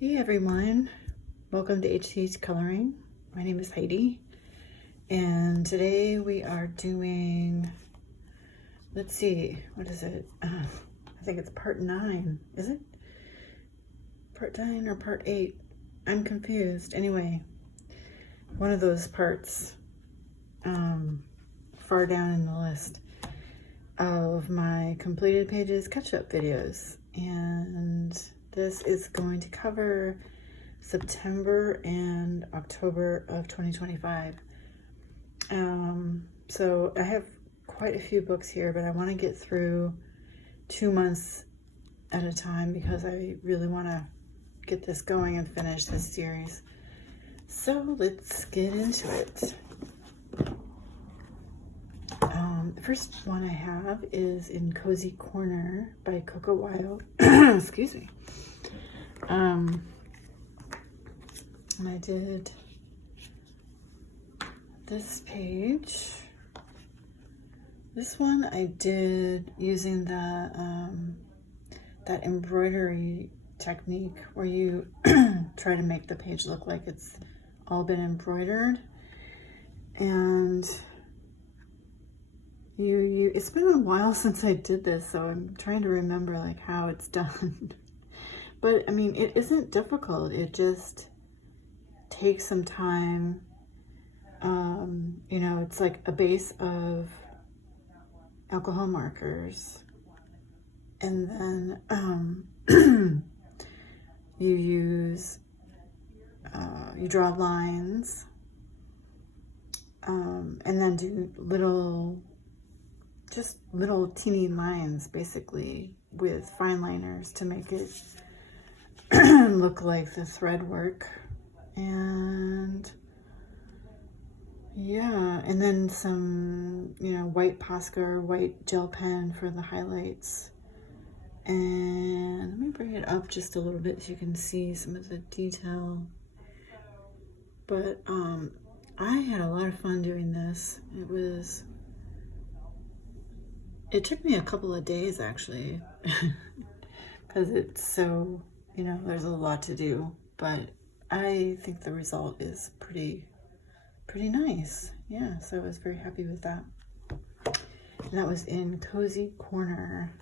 Hey everyone, welcome to HC's Coloring. My name is Heidi, and today we are doing, let's see, what is it? I think it's part 9, is it? Part 9 or part 8? I'm confused. Anyway, one of those parts far down in the list of my completed pages catch-up videos, and this is going to cover September and October of 2025. So I have quite a few books here, but I want to get through 2 months at a time because I really want to get this going and finish this series. So let's get into it. The first one I have is In Cozy Corner by Coco Wyle. Excuse me. And I did this page. This one I did using the that embroidery technique where you try to make the page look like it's all been embroidered, and it's been a while since I did this, so I'm trying to remember like how it's done. But I mean, it isn't difficult. It just takes some time. You know, it's like a base of alcohol markers, and then you draw lines, and then do just little teeny lines basically with fine liners to make it look like the thread work. And yeah, and then some, white Posca, white gel pen for the highlights. And let me bring it up just a little bit so you can see some of the detail. But I had a lot of fun doing this. It took me a couple of days actually, because it's so, there's a lot to do, but I think the result is pretty nice. Yeah, so I was very happy with that. And that was In Cozy Corner.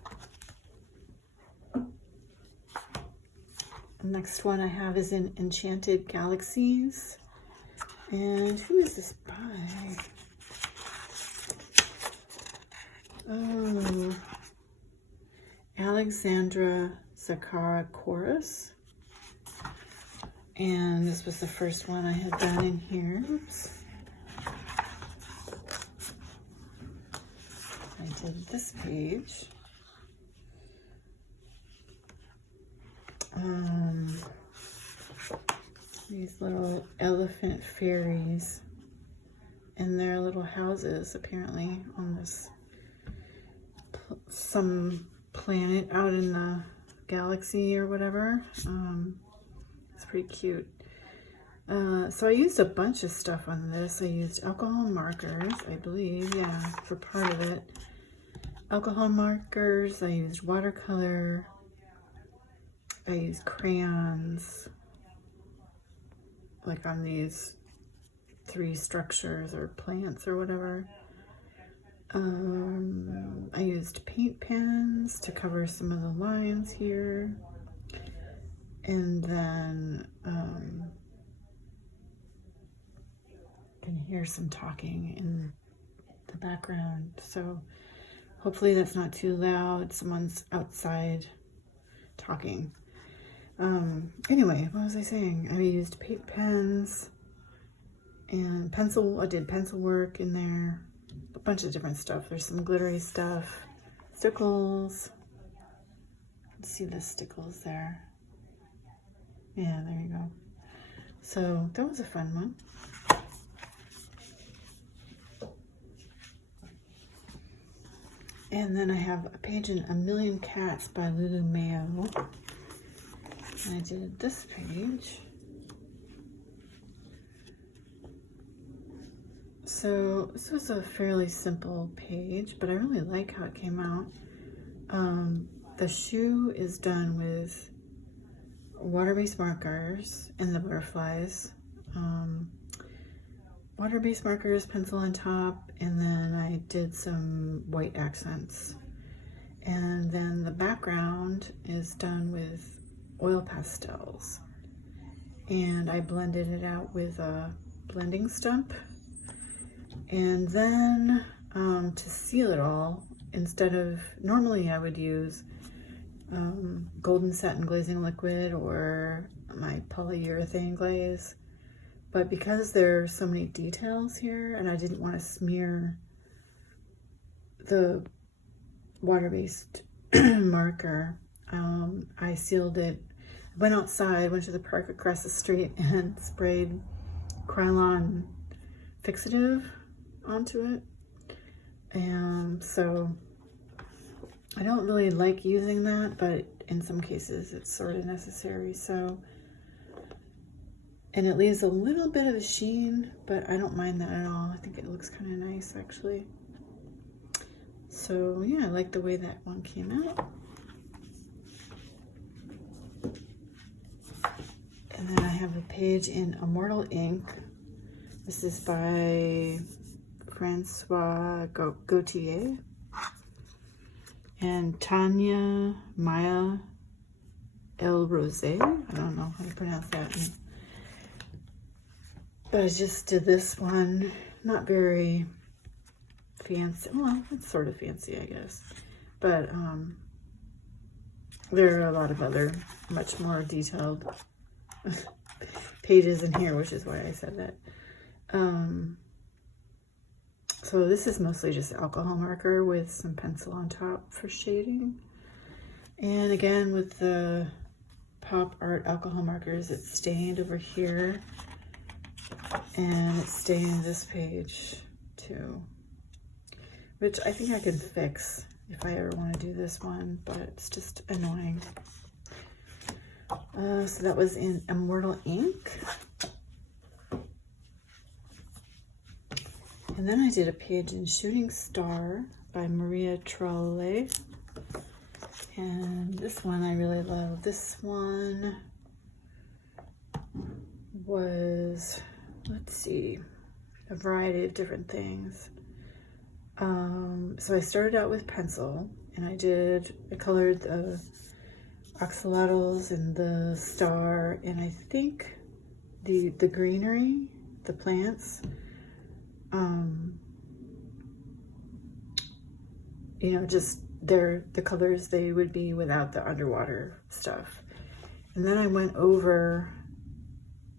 The next one I have is in Enchanted Galaxies. And who is this by? Oh, Alexandra Zacharia-Koras. And this was the first one I had done in here. Oops. I did this page. These little elephant fairies in their little houses, apparently, on this some planet out in the galaxy or whatever. It's pretty cute. So I used a bunch of stuff on this. I used alcohol markers, I believe, yeah, for part of it. Alcohol markers, I used watercolor, I used crayons, like on these 3 structures or plants or whatever. I used paint pens to cover some of the lines here. And then you can hear some talking in the background, so hopefully that's not too loud. Someone's outside talking. Anyway, what was I saying? I used paint pens and pencil. I did pencil work in there. A bunch of different stuff. There's some glittery stuff. Stickles. Let's see the stickles there. Yeah, there you go. So that was a fun one. And then I have a page in A Million Cats by Lulu Mayo. And I did this page. So this was a fairly simple page, but I really like how it came out. The shoe is done with water-based markers and the butterflies. Water-based markers, pencil on top, and then I did some white accents. And then the background is done with oil pastels. And I blended it out with a blending stump. And then to seal it all, instead of, normally I would use golden satin glazing liquid or my polyurethane glaze. But because there are so many details here and I didn't want to smear the water-based marker, I sealed it. Went outside, went to the park across the street and sprayed Krylon fixative onto it. And so I don't really like using that, but in some cases it's sort of necessary. So, and it leaves a little bit of a sheen, but I don't mind that at all. I think it looks kind of nice actually. So yeah, I like the way that one came out. And then I have a page in Immortal ink. This is by Francois Gautier and Tanya Maya El Rosé. I don't know how to pronounce that. But I just did this one, not very fancy. Well, it's sort of fancy, I guess. But there are a lot of other much more detailed pages in here, which is why I said that. So this is mostly just alcohol marker with some pencil on top for shading. And again, with the Pop Art alcohol markers, it's stained over here. And it's stained this page too, which I think I could fix if I ever want to do this one, but it's just annoying. So that was in Immortal ink. And then I did a page in Shooting Star by Maria Trolle. And this one I really love. This one was, let's see, a variety of different things. So I started out with pencil, and I colored the axolotls and the star, and I think the greenery, the plants, you know, just the colors they would be without the underwater stuff. And then I went over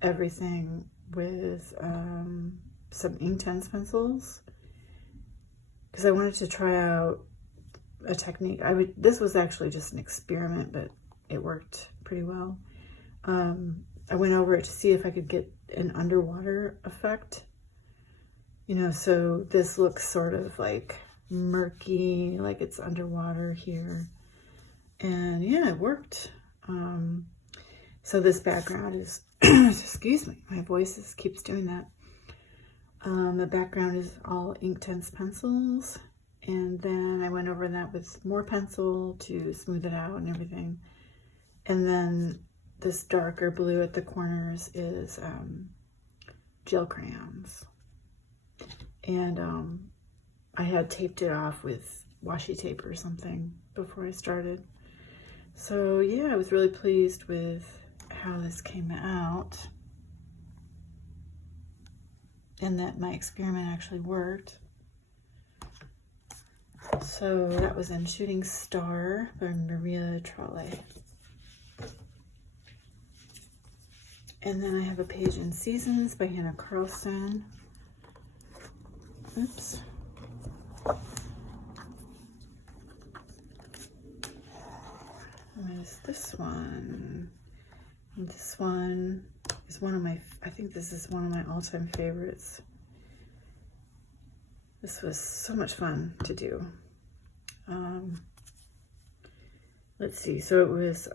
everything with some Inktense pencils because I wanted to try out a technique. This was actually just an experiment, but it worked pretty well. I went over it to see if I could get an underwater effect. You know, so this looks sort of like murky, like it's underwater here. And yeah, it worked. So this background is, excuse me, my voice keeps doing that. The background is all Inktense pencils. And then I went over that with more pencil to smooth it out and everything. And then this darker blue at the corners is gel crayons. And I had taped it off with washi tape or something before I started. So yeah, I was really pleased with how this came out and that my experiment actually worked. So that was in Shooting Star by Maria Trolle. And then I have a page in Seasons by Hannah Carlson. Oops. What is this one? And this one is one of my, I think this is one of my all-time favorites. This was so much fun to do. Let's see, so it was,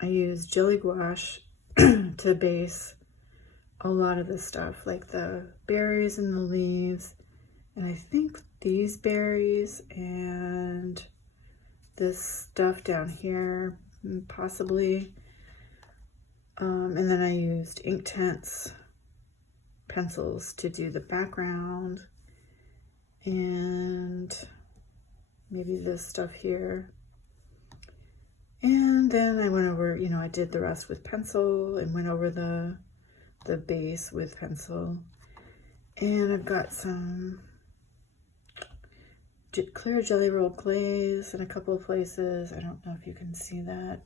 I used jelly gouache to base a lot of the stuff, like the berries and the leaves, and I think these berries and this stuff down here, possibly. And then I used Inktense pencils to do the background and maybe this stuff here. And then I went over, you know, I did the rest with pencil and went over the base with pencil. And I've got some clear jelly roll glaze in a couple of places. I don't know if you can see that.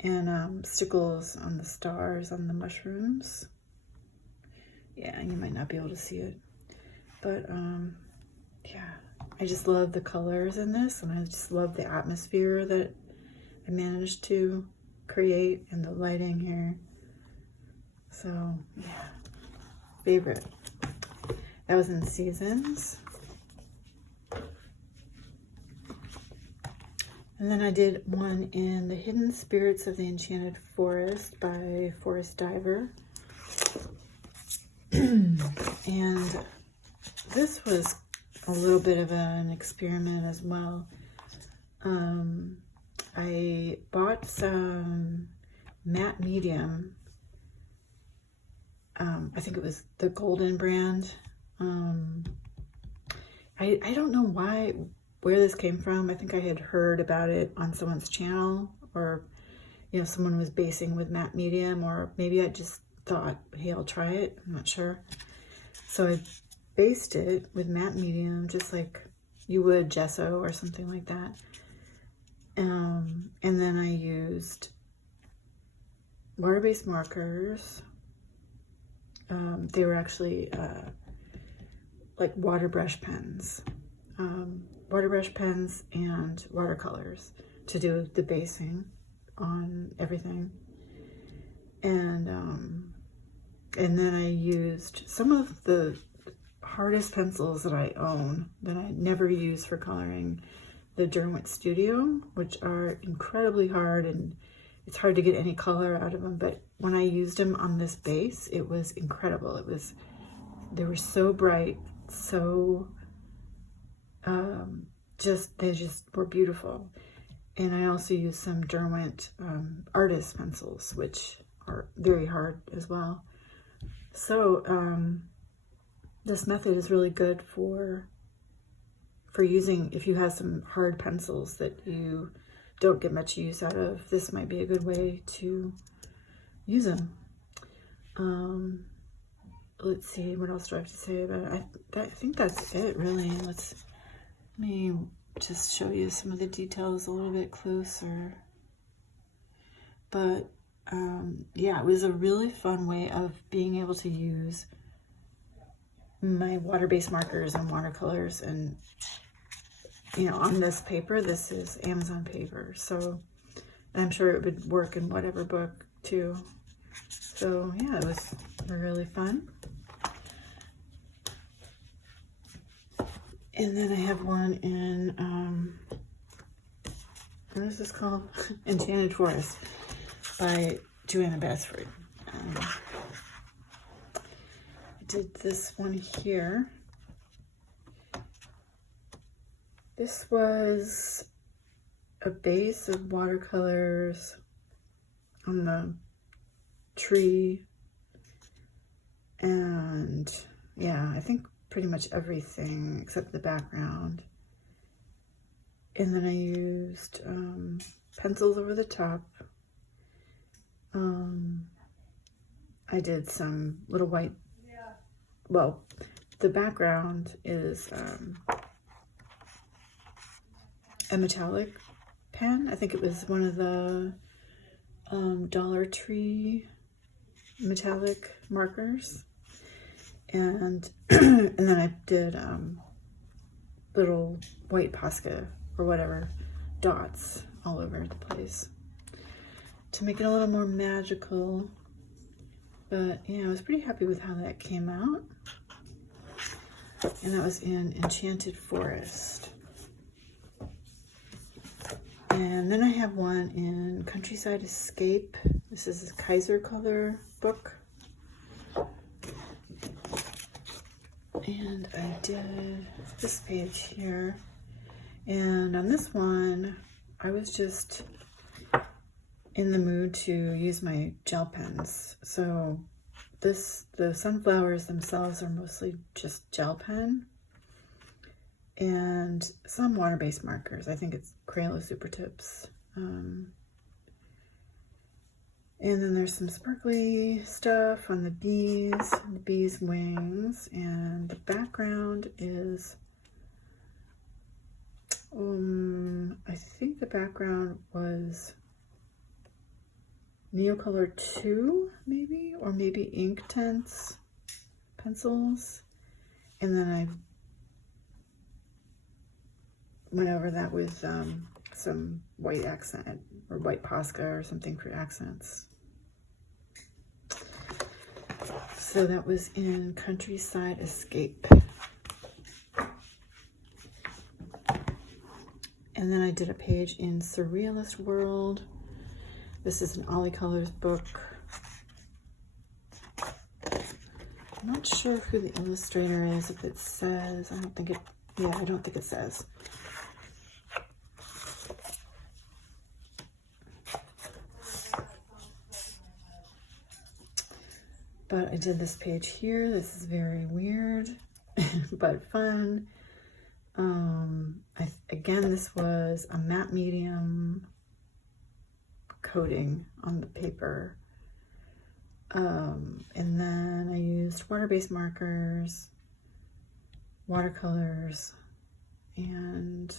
And stickles on the stars on the mushrooms. Yeah, you might not be able to see it. But yeah, I just love the colors in this, and I just love the atmosphere that I managed to create and the lighting here. So yeah, favorite. That was in Seasons. And then I did one in The Hidden Spirits of the Enchanted Forest by Forest Diver. And this was a little bit of an experiment as well. I bought some matte medium. I think it was the Golden brand. I don't know where this came from. I think I had heard about it on someone's channel, or you know, someone was basing with matte medium, or maybe I just thought, hey, I'll try it. I'm not sure. So I based it with matte medium, just like you would gesso or something like that. And then I used water-based markers. They were actually like water brush pens. Water brush pens and watercolors to do the basing on everything. And then I used some of the hardest pencils that I own that I never use for coloring, the Derwent Studio, which are incredibly hard, and it's hard to get any color out of them. But when I used them on this base, it was incredible. They were so bright, so they just were beautiful. And I also used some Derwent artist pencils, which are very hard as well. So this method is really good for using if you have some hard pencils that you don't get much use out of. This might be a good way to use them. Let's see, what else do I have to say about it? I think that's it, really. Let me just show you some of the details a little bit closer. But yeah, it was a really fun way of being able to use my water-based markers and watercolors. And you know, on this paper, this is Amazon paper, so I'm sure it would work in whatever book too. So yeah, it was really fun. And then I have one in what is this called? Enchanted Forest by Joanna Basford. I did this one here. This was a base of watercolors on the tree, and yeah, I think pretty much everything except the background. And then I used pencils over the top. I did some little white, well, the background is a metallic pen. I think it was one of the Dollar Tree metallic markers. And and then I did little white Posca or whatever dots all over the place to make it a little more magical. But yeah, I was pretty happy with how that came out. And that was in Enchanted Forest. And then I have one in Countryside Escape. This is a Kaiser Color book. And I did this page here. And on this one, I was just in the mood to use my gel pens. So the sunflowers themselves are mostly just gel pen and some water-based markers. I think it's Crayola Super Tips. And then there's some sparkly stuff on the bees' wings, and the background is, I think the background was Neocolor 2, maybe, or maybe Inktense pencils, and then I went over that with some white accent or white Posca or something for accents. So that was in Countryside Escape. And then I did a page in Surrealist World. This is an Ollie Colors book. I'm not sure who the illustrator is, if it says. I don't think it says. But I did this page here. This is very weird, but fun. Again, this was a matte medium coating on the paper. And then I used water-based markers, watercolors, and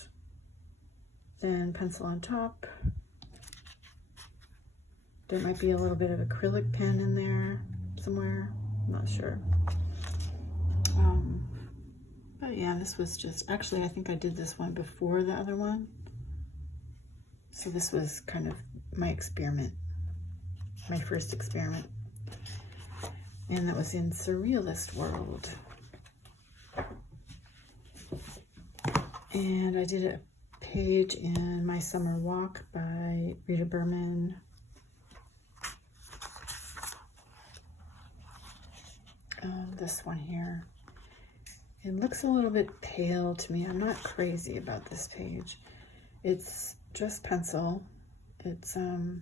then pencil on top. There might be a little bit of acrylic pen in there somewhere, I'm not sure. But yeah, this was just, actually I think I did this one before the other one. So this was kind of my experiment, my first experiment. And that was in Surrealist World. And I did a page in My Summer Walk by Rita Berman. This one here. It looks a little bit pale to me. I'm not crazy about this page. It's just pencil. It's, oh,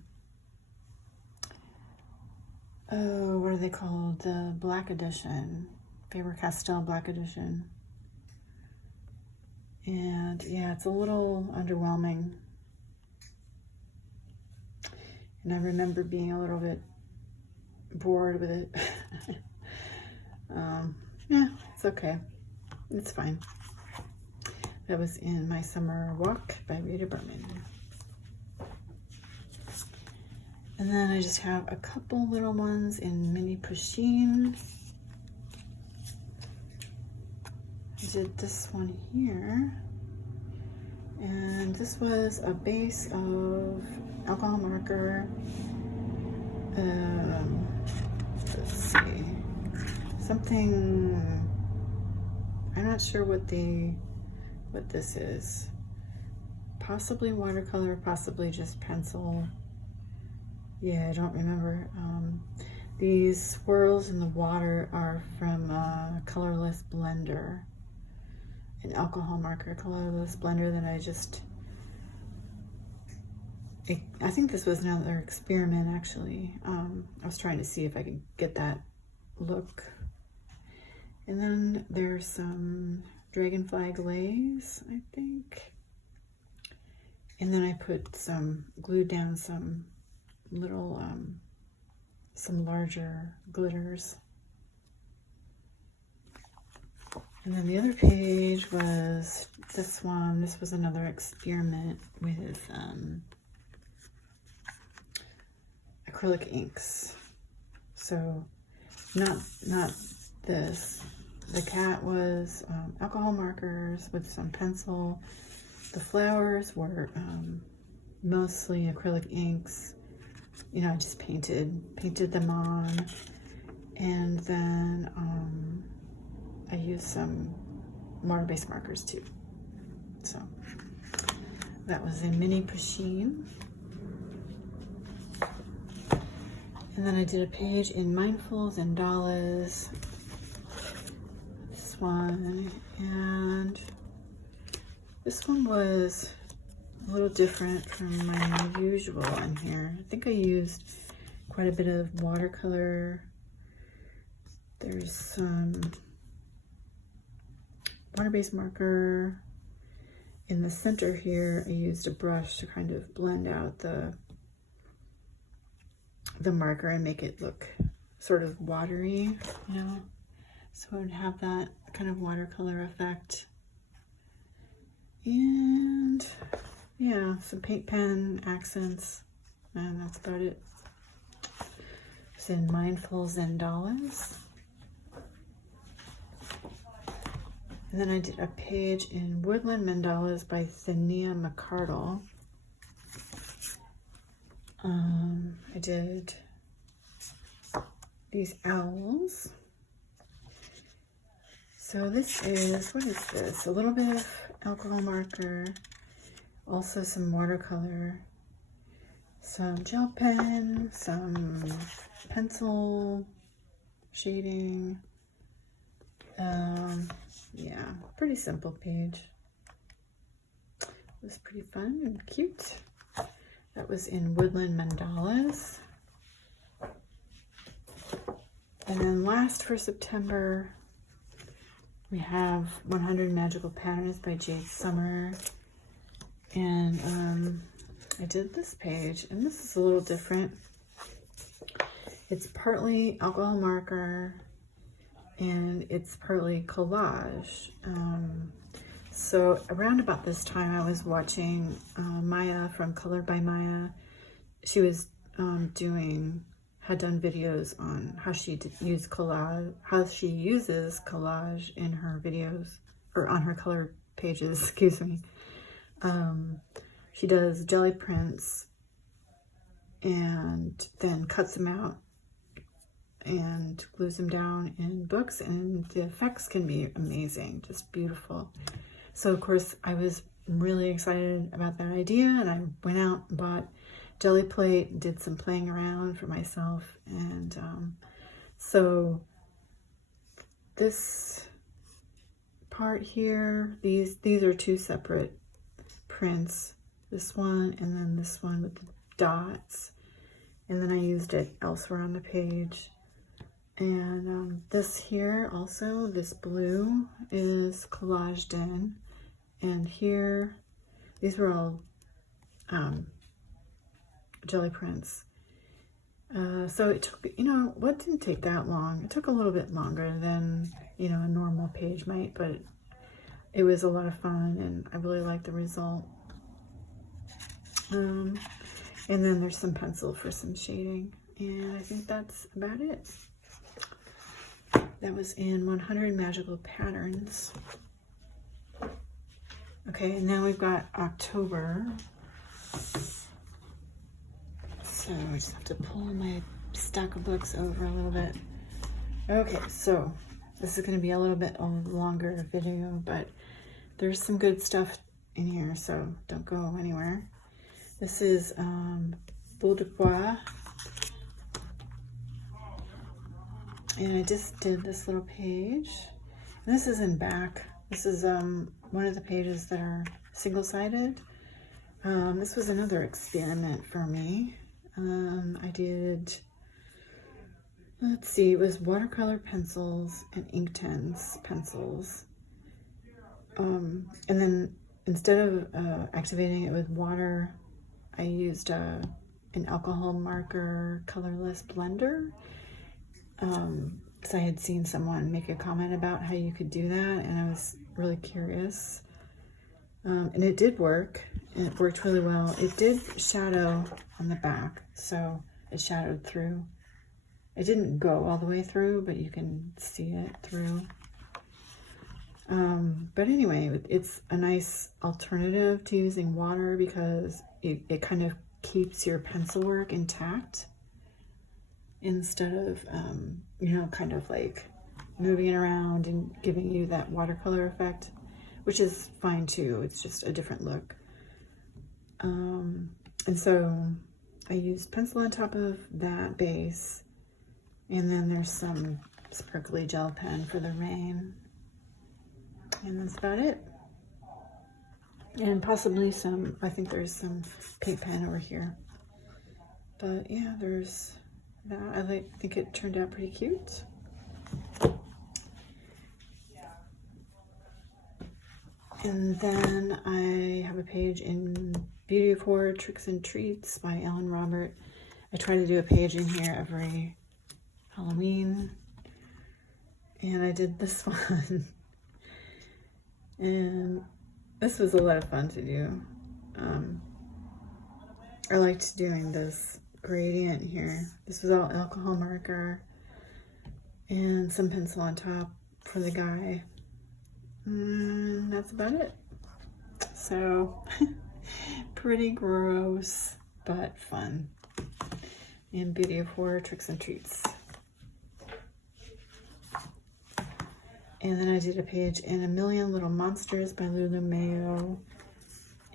what are they called? The Black Edition. Faber-Castell Black Edition. And yeah, it's a little underwhelming. And I remember being a little bit bored with it. Yeah, it's okay. It's fine. That was in My Summer Walk by Rita Berman. And then I just have a couple little ones in Mini Pusheen. I did this one here. And this was a base of alcohol marker. Let's see. Something, I'm not sure what this is. Possibly watercolor, possibly just pencil. Yeah, I don't remember. These swirls in the water are from Colorless Blender, an alcohol marker Colorless Blender that I think this was another experiment actually. I was trying to see if I could get that look. And then there's some Dragonfly Glaze, I think. And then I glued down some little, some larger glitters. And then the other page was this one. This was another experiment with acrylic inks. So not this. The cat was alcohol markers with some pencil. The flowers were mostly acrylic inks. You know, I just painted them on. And then I used some water-based markers too. So that was in Mini Pusheen. And then I did a page in Mindfuls and Dollars. This one, and this one was a little different from my usual in here. I think I used quite a bit of watercolor. There's some water-based marker. In the center here, I used a brush to kind of blend out the marker and make it look sort of watery, you know? So it would have that kind of watercolor effect. And yeah, some paint pen accents, and that's about it. It's in Mindful Zendalas. And then I did a page in Woodland Mandalas by Thania McCardle. I did these owls. So this is, what is this? A little bit of alcohol marker, also some watercolor, some gel pen, some pencil shading. Yeah, pretty simple page. It was pretty fun and cute. That was in Woodland Mandalas. And then last for September, we have 100 Magical Patterns by Jade Summer. And I did this page, and this is a little different. It's partly alcohol marker, and it's partly collage. So around about this time, I was watching Maya from Colored by Maya. She was had done videos on how she uses collage in her videos, or on her color pages, excuse me. She does jelly prints and then cuts them out and glues them down in books, and the effects can be amazing, just beautiful. So of course I was really excited about that idea, and I went out and bought jelly plate, did some playing around for myself, and so this part here, these are two separate prints, this one and then this one with the dots, and then I used it elsewhere on the page. And this here also, this blue is collaged in, and here, these were all jelly prints. So it took, what didn't take that long? It took a little bit longer than, a normal page might, but it was a lot of fun, and I really liked the result. And then there's some pencil for some shading, and I think that's about it. That was in 100 Magical Patterns. Okay, and now we've got October. So I just have to pull my stack of books over a little bit. Okay, so this is going to be a little bit longer video, but there's some good stuff in here, so don't go anywhere. This is Boule de Bois. And I just did this little page. And this is in back. This is one of the pages that are single-sided. This was another experiment for me. I did, let's see, it was watercolor pencils and Inktense pencils. And then instead of activating it with water, I used an alcohol marker colorless blender. Because I had seen someone make a comment about how you could do that, and I was really curious. And it did work. It worked really well. It did shadow on the back, so it shadowed through. It didn't go all the way through, but you can see it through. But anyway, it's a nice alternative to using water because it kind of keeps your pencil work intact instead of, kind of like moving it around and giving you that watercolor effect, which is fine too. It's just a different look. And so I used pencil on top of that base, and then there's some sparkly gel pen for the rain, and that's about it. And possibly some, I think there's some paint pen over here. But yeah, there's that. I think it turned out pretty cute. And then I have a page in Beauty of Horror, Tricks and Treats by Ellen Robert. I try to do a page in here every Halloween. And I did this one. And this was a lot of fun to do. I liked doing this gradient here. This was all alcohol marker and some pencil on top for the guy. And that's about it. So pretty gross, but fun. And Beauty of Horror, Tricks and Treats. And then I did a page in A Million Little Monsters by Lulu Mayo.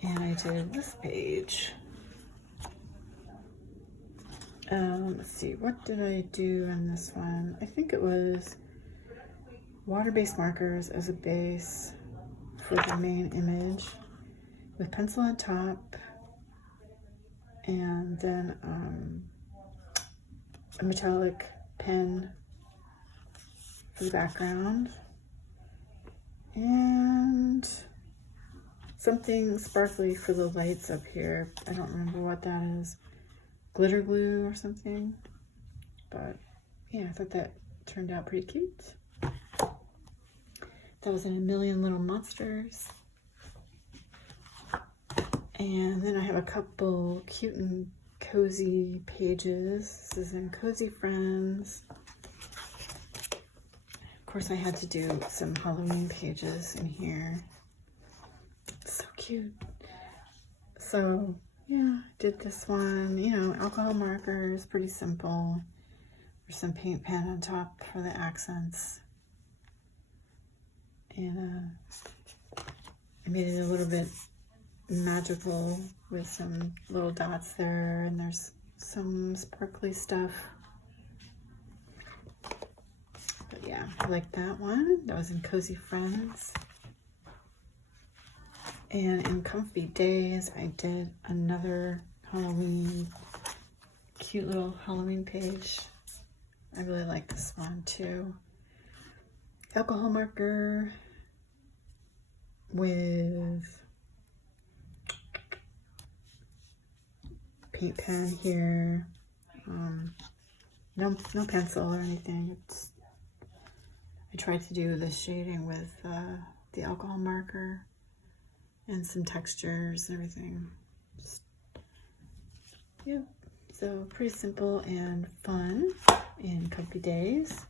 And I did this page. Let's see, what did I do on this one? I think it was water-based markers as a base for the main image with pencil on top, and then a metallic pen for the background, and something sparkly for the lights up here. I don't remember what that is. Glitter glue or something. But yeah, I thought that turned out pretty cute. That was in A Million Little Monsters. And then I have a couple cute and cozy pages. This is in Cozy Friends. Of course, I had to do some Halloween pages in here. So cute. So yeah, did this one, you know, alcohol markers, pretty simple. There's some paint pen on top for the accents. And I made it a little bit magical with some little dots there, and there's some sparkly stuff. But yeah, I like that one. That was in Cozy Friends. And in Comfy Days, I did another Halloween, cute little Halloween page. I really like this one too. Alcohol marker with paint pen here. No pencil or anything. I tried to do the shading with the alcohol marker. And some textures and everything. Yeah, so pretty simple and fun in Comfy Days.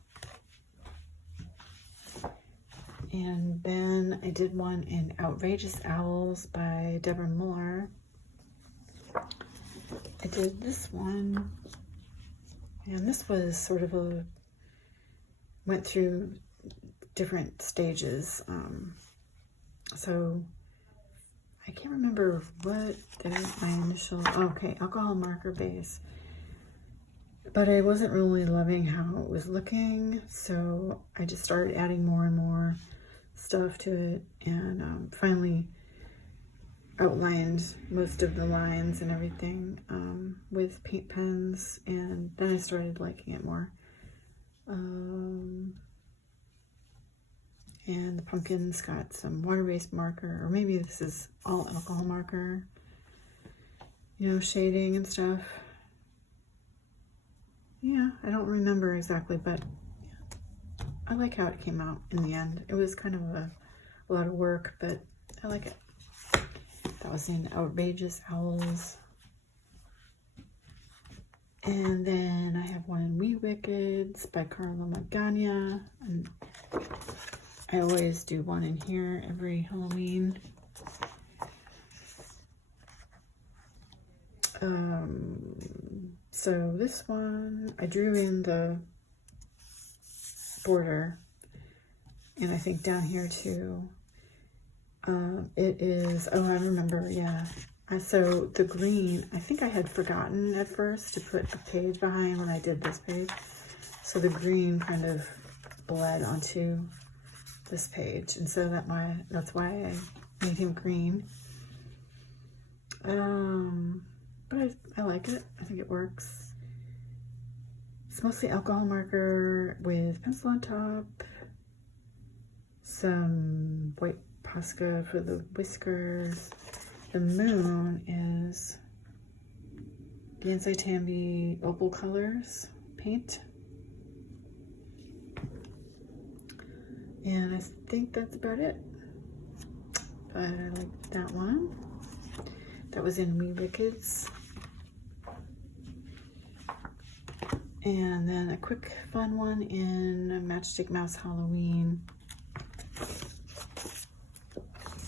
And then I did one in Outrageous Owls by Deborah Muller. I did this one, and this was sort of went through different stages. So I can't remember what my initial, okay, alcohol marker base. But I wasn't really loving how it was looking, so I just started adding more and more stuff to it, and finally outlined most of the lines and everything with paint pens, and then I started liking it more. And the pumpkin's got some water-based marker, or maybe this is all alcohol marker, you know, shading and stuff. Yeah, I don't remember exactly, but I like how it came out in the end. It was kind of a lot of work, but I like it. That was in Outrageous Owls. And then I have one in Wee Wickeds by Carla Magana. And I always do one in here every Halloween. So this one, I drew in the border, and I think down here too. It is, oh, I remember, yeah. So the green, I think I had forgotten at first to put a page behind when I did this page. So the green kind of bled onto this page, and so that's why I made him green. But I like it. I think it works. It's mostly alcohol marker with pencil on top, some white Posca for the whiskers. The moon is Gansai Tambi Opal Colors paint. And I think that's about it. But I like that one. That was in Wee Wickeds. And then a quick fun one in Matchstick Mouse Halloween.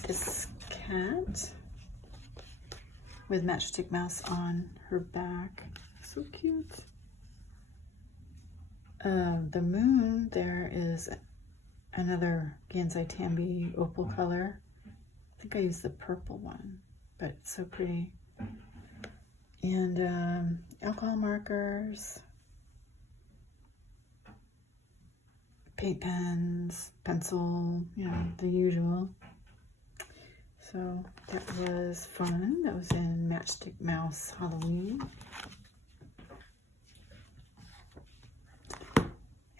This cat with Matchstick Mouse on her back. So cute. The moon, there is another Gansai Tambi Opal color. I think I used the purple one, but it's so pretty. And alcohol markers, paint pens, pencil, you know, the usual. So that was fun. That was in Matchstick Mouse Halloween.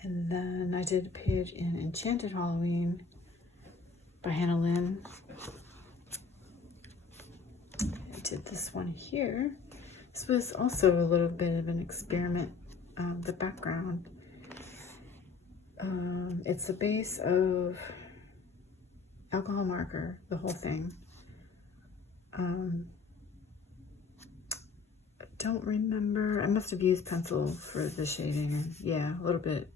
And then I did a page in Enchanted Halloween by Hannah Lynn. I did this one here. This was also a little bit of an experiment. The background. It's a base of alcohol marker, the whole thing. I don't remember. I must have used pencil for the shading. Yeah, a little bit.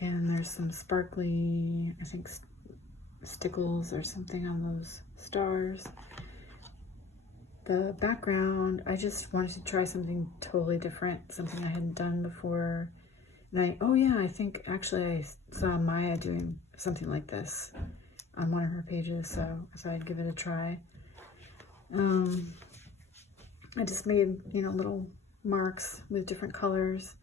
And there's some sparkly, I think, stickles or something on those stars. The background, I just wanted to try something totally different, something I hadn't done before. And oh yeah, I think actually I saw Maya doing something like this on one of her pages, so I thought I'd give it a try. I just made, you know, little marks with different colors,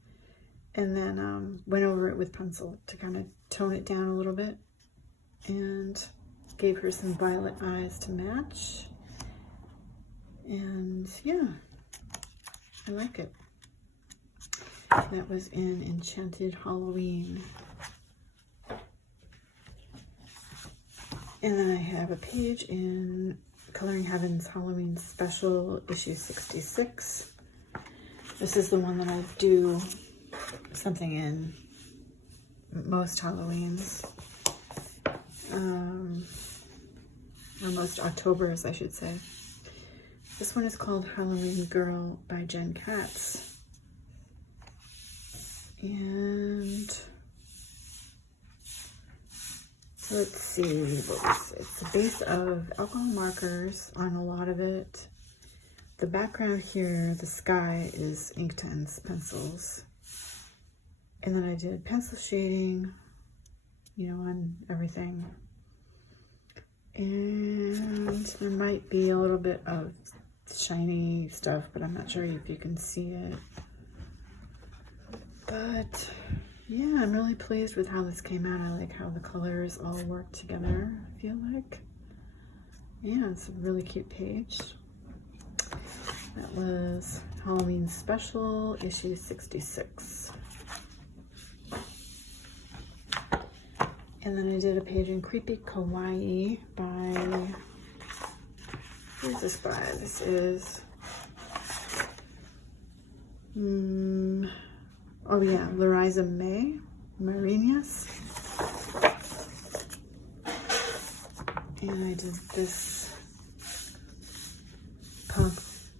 and then went over it with pencil to kind of tone it down a little bit, and gave her some violet eyes to match. And yeah, I like it. That was in Enchanted Halloween. And then I have a page in Coloring Heaven's Halloween Special, issue 66. This is the one that I do something in most Halloweens. Or most Octobers, I should say. This one is called Halloween Girl by Jen Katz. And let's see, it's a base of alcohol markers on a lot of it. The background here, the sky, is Inktense pencils. And then I did pencil shading, you know, on everything. And there might be a little bit of shiny stuff, but I'm not sure if you can see it. But yeah, I'm really pleased with how this came out. I like how the colors all work together, I feel like. Yeah, it's a really cute page. That was Halloween Special, issue 66. And then I did a page in Creepy Kawaii by, who's this by? This is, oh yeah, Larisa May Marinas. And I did this punk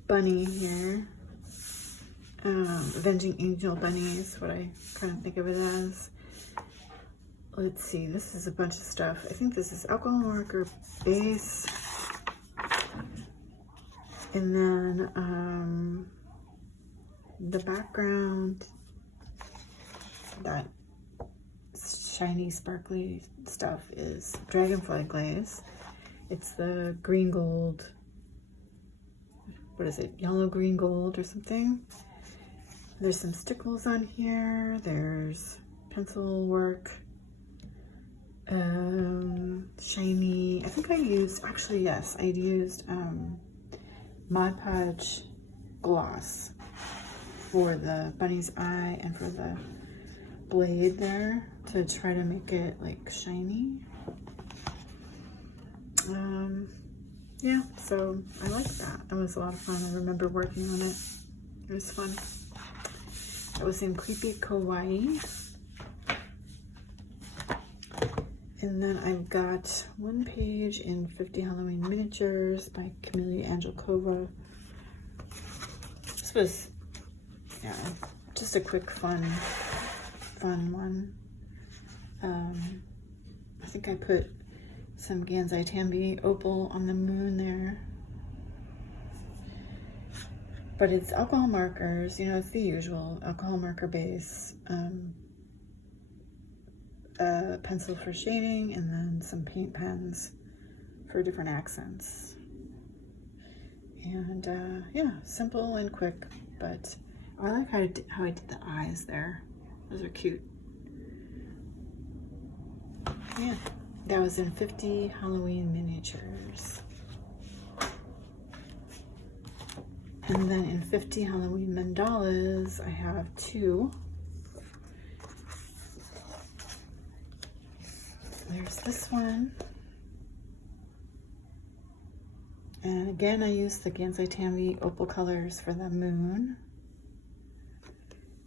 bunny here. Avenging Angel Bunny is what I kind of think of it as. Let's see, this is a bunch of stuff. I think this is alcohol marker base. And then the background, that shiny, sparkly stuff is Dragonfly Glaze. It's the green gold, what is it, yellow green gold or something. There's some stickles on here. There's pencil work. Shiny, I think I used, actually yes, I used Mod Podge gloss for the bunny's eye and for the blade there to try to make it like shiny. Yeah, so I like that. It was a lot of fun. I remember working on it. It was fun. It was in Creepy Kawaii. And then I've got one page in 50 Halloween Miniatures by Camelia Angelkova. This was, yeah, just a quick fun one. I think I put some Gansai Tambi opal on the moon there. But it's alcohol markers, you know, it's the usual alcohol marker base, pencil for shading, and then some paint pens for different accents. And yeah, simple and quick, but I like how I did the eyes there. Those are cute. Yeah, that was in 50 Halloween Miniatures. And then in 50 Halloween Mandalas, I have two. There's this one. And again, I used the Gansai Tambi opal colors for the moon.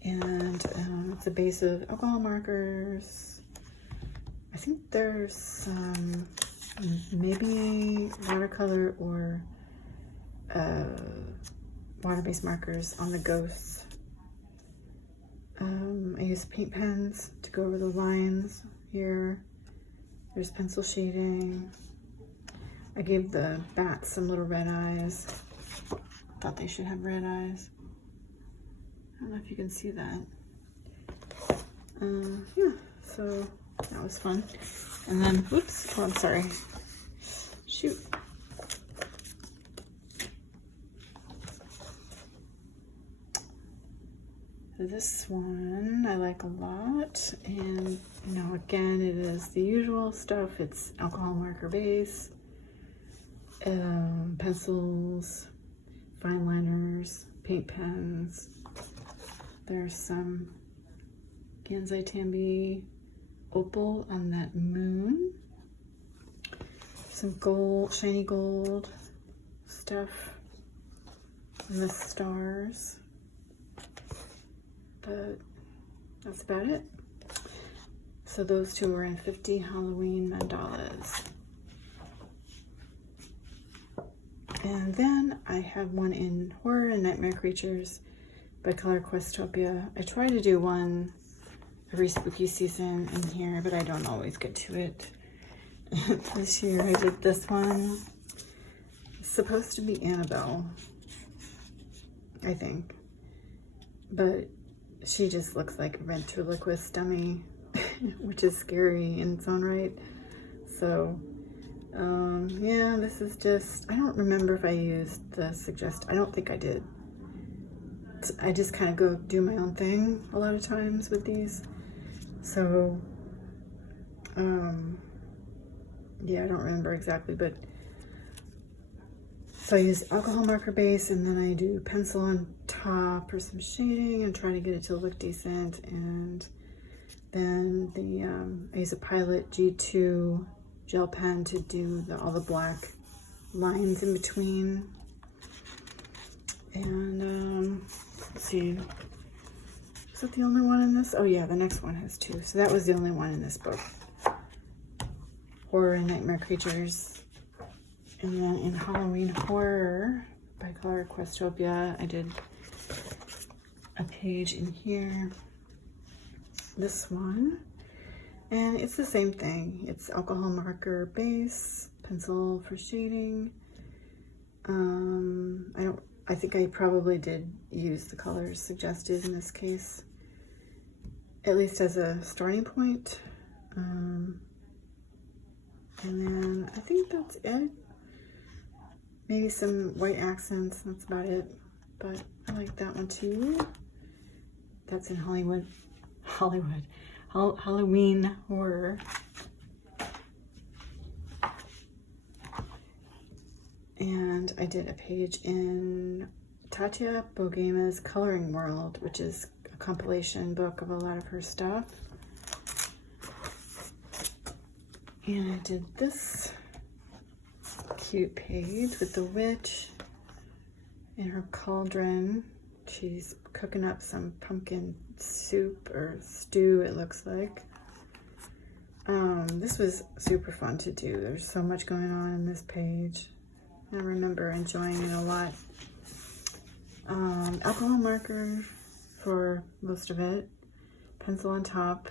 And it's a base of alcohol markers. I think there's some maybe watercolor or water-based markers on the ghosts. I use paint pens to go over the lines here. There's pencil shading. I gave the bats some little red eyes. Thought they should have red eyes. I don't know if you can see that. Yeah, so that was fun. And then, whoops, oh, I'm sorry. Shoot. This one I like a lot, and you know, again, it is the usual stuff. It's alcohol marker base, pencils, fine liners, paint pens. There's some Gansai Tambi opal on that moon, some gold, shiny gold stuff, and the stars. But that's about it. So those two were in 50 Halloween Mandalas. And then I have one in Horror and Nightmare Creatures by Color Questopia. I try to do one every spooky season in here, but I don't always get to it. This year I did this one. It's supposed to be Annabelle, I think. But she just looks like a ventriloquist dummy, which is scary in its own right. So, yeah, this is just, I don't remember if I used the suggest, I don't think I did. I just kind of go do my own thing a lot of times with these. So, yeah, I don't remember exactly, but so I use alcohol marker base, and then I do pencil on top for some shading and try to get it to look decent. And then I use a Pilot G2 gel pen to do all the black lines in between. And let's see, is that the only one in this? Oh yeah, the next one has two. So that was the only one in this book. Horror and Nightmare Creatures. And then in Halloween Horror by Color Questopia, I did a page in here, this one, and it's the same thing. It's alcohol marker base, pencil for shading. I think I probably did use the colors suggested in this case, at least as a starting point. And then I think that's it. Maybe some white accents, that's about it. But I like that one too. That's in Halloween Horror. And I did a page in Tatia Bogema's Coloring World, which is a compilation book of a lot of her stuff. And I did this cute page with the witch in her cauldron. She's cooking up some pumpkin soup or stew, it looks like. This was super fun to do. There's so much going on in this page. I remember enjoying it a lot. Alcohol marker for most of it, pencil on top,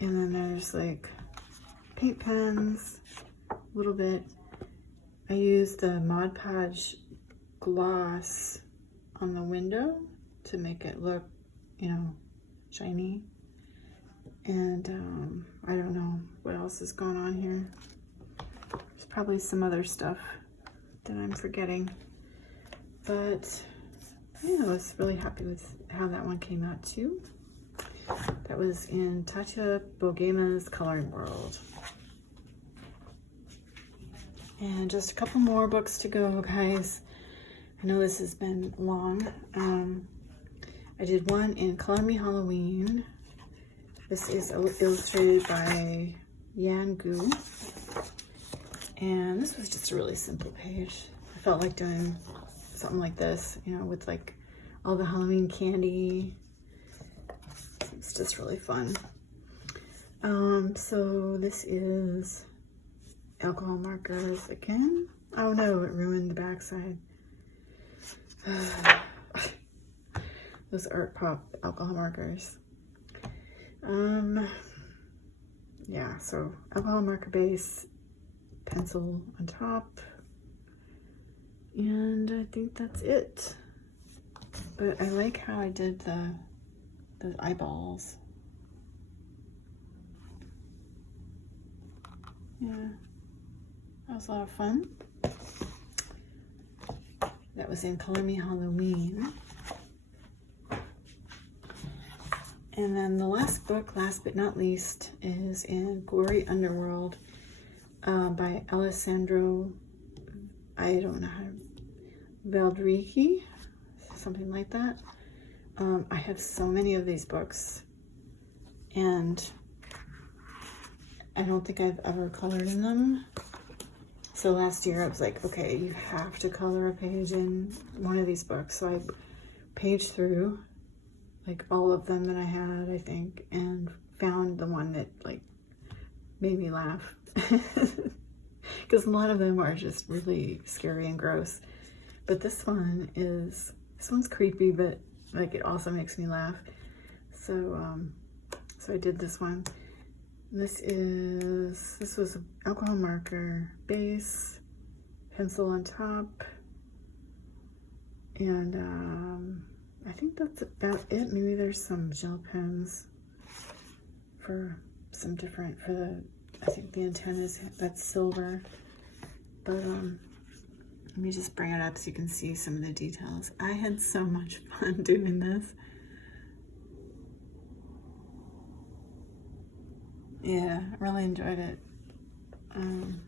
and then there's like paint pens, a little bit. I used the Mod Podge gloss on the window to make it look, you know, shiny. And I don't know what else is going on here. There's probably some other stuff that I'm forgetting, but I was really happy with how that one came out too. That was in Tatia Bogema's Coloring World. And just a couple more books to go, guys. I know this has been long. I did one in Color Me Halloween. This is illustrated by Yan Gu. And this was just a really simple page. I felt like doing something like this, you know, with like all the Halloween candy. It's just really fun. So this is alcohol markers again. Oh no, it ruined the backside. Those Art Pop alcohol markers. Yeah, so alcohol marker base, pencil on top, and I think that's it. But I like how I did the eyeballs. Yeah, that was a lot of fun. That was in Color Me Halloween. And then the last book, last but not least, is in Gory Underworld by Alessandro, I don't know how to, Valdrichi, something like that. I have so many of these books, and I don't think I've ever colored in them. So last year I was like, okay, you have to color a page in one of these books. So I paged through like all of them that I had, I think, and found the one that like made me laugh. Because a lot of them are just really scary and gross. But this one's creepy, but like it also makes me laugh. So so I did this one. This was an alcohol marker base, pencil on top, and I think that's about it. Maybe there's some gel pens for some different, for the, I think the antennas, that's silver. But let me just bring it up so you can see some of the details. I had so much fun doing this. Yeah, I really enjoyed it. And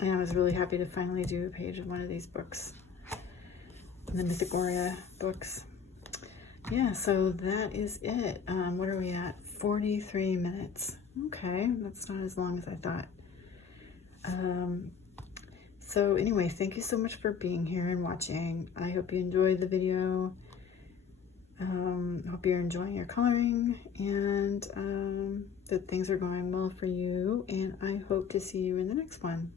I was really happy to finally do a page of one of these books. The Mythagoria books. Yeah, so that is it. What are we at? 43 minutes. Okay, that's not as long as I thought. So anyway, thank you so much for being here and watching. I hope you enjoyed the video. Hope you're enjoying your coloring, and that things are going well for you, and I hope to see you in the next one.